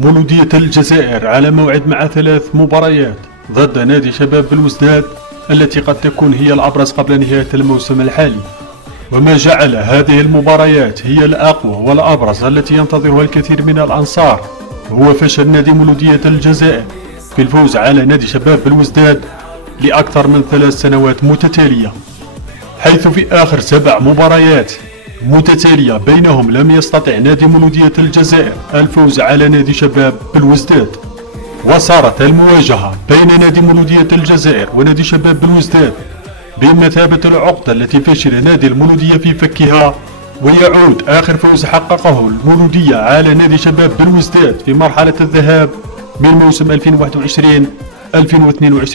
مولودية الجزائر على موعد مع 3 مباريات ضد نادي شباب بلوزداد التي قد تكون هي الأبرز قبل نهاية الموسم الحالي. وما جعل هذه المباريات هي الأقوى والأبرز التي ينتظرها الكثير من الأنصار هو فشل نادي مولودية الجزائر في الفوز على نادي شباب بلوزداد لأكثر من 3 سنوات متتالية، حيث في آخر 7 مباريات متتالية بينهم لم يستطع نادي مولودية الجزائر الفوز على نادي شباب بلوزداد. وصارت المواجهة بين نادي مولودية الجزائر ونادي شباب بلوزداد بمثابة العقدة التي فشل نادي المولودية في فكها، ويعود آخر فوز حققه المولودية على نادي شباب بلوزداد في مرحلة الذهاب من موسم 2021-2022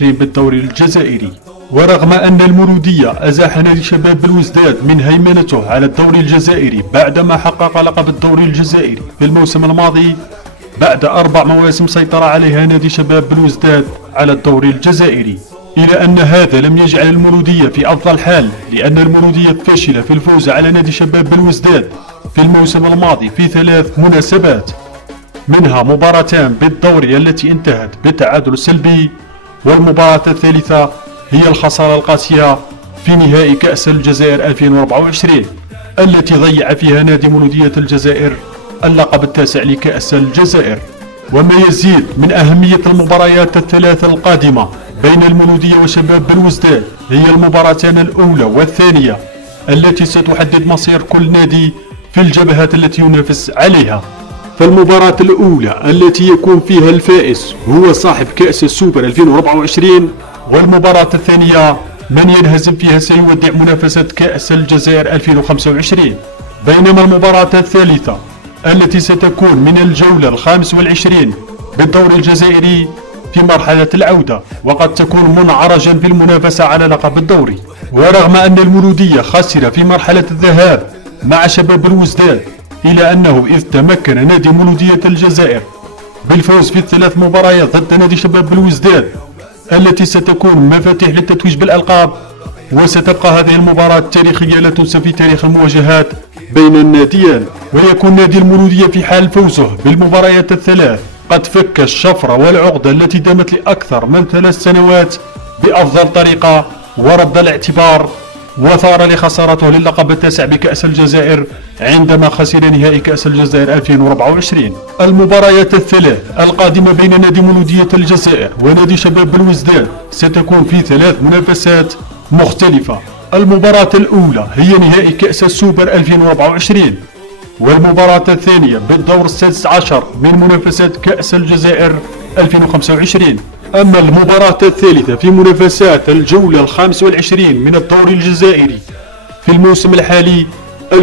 بالدوري الجزائري. ورغم أن المولودية أزاح نادي شباب بلوزداد من هيمنته على الدوري الجزائري بعدما حقق لقب الدوري الجزائري في الموسم الماضي بعد 4 مواسم سيطر عليها نادي شباب بلوزداد على الدوري الجزائري، إلى أن هذا لم يجعل المولودية في أفضل حال، لأن المولودية فشل في الفوز على نادي شباب بلوزداد في الموسم الماضي في 3 مناسبات، منها مباراتان بالدوري التي انتهت بالتعادل سلبي، والمباراة الثالثة هي الخسارة القاسية في نهائي كأس الجزائر 2024 التي ضيع فيها نادي مولودية الجزائر اللقب التاسع لكأس الجزائر. وما يزيد من أهمية المباريات الثلاثة القادمة بين المولودية وشباب بلوزداد هي المباراتان الأولى والثانية التي ستحدد مصير كل نادي في الجبهات التي ينافس عليها. فالمباراة الأولى التي يكون فيها الفائز هو صاحب كأس السوبر 2024، والمباراة الثانية من ينهزم فيها سيودع منافسة كأس الجزائر 2025. بينما المباراة الثالثة التي ستكون من الجولة 25 بالدوري الجزائري في مرحلة العودة، وقد تكون منعرجا في المنافسة على لقب الدوري. ورغم أن المولودية خسر في مرحلة الذهاب مع شباب بلوزداد، إلى أنه إذ تمكن نادي مولودية الجزائر بالفوز في 3 مباريات ضد نادي شباب بلوزداد التي ستكون مفاتيح للتتويج بالألقاب، وستبقى هذه المباراة تاريخية لا تنسى في تاريخ المواجهات بين الناديين. ويكون نادي المولودية في حال فوزه بالمباريات الثلاث قد فك الشفرة والعقدة التي دامت لأكثر من 3 سنوات بأفضل طريقة، ورد الاعتبار وثار لخسارته للقب التاسع بكأس الجزائر عندما خسر نهائي كأس الجزائر 2024. المباريات الثلاث القادمة بين نادي مولودية الجزائر ونادي شباب بلوزداد ستكون في 3 منافسات مختلفة. المباراة الأولى هي نهائي كأس السوبر 2024، والمباراة الثانية بالدور السادس عشر من منافسات كأس الجزائر 2025. أما المباراة الثالثة في منافسات الجولة 25 من الدوري الجزائري في الموسم الحالي 2024-2025.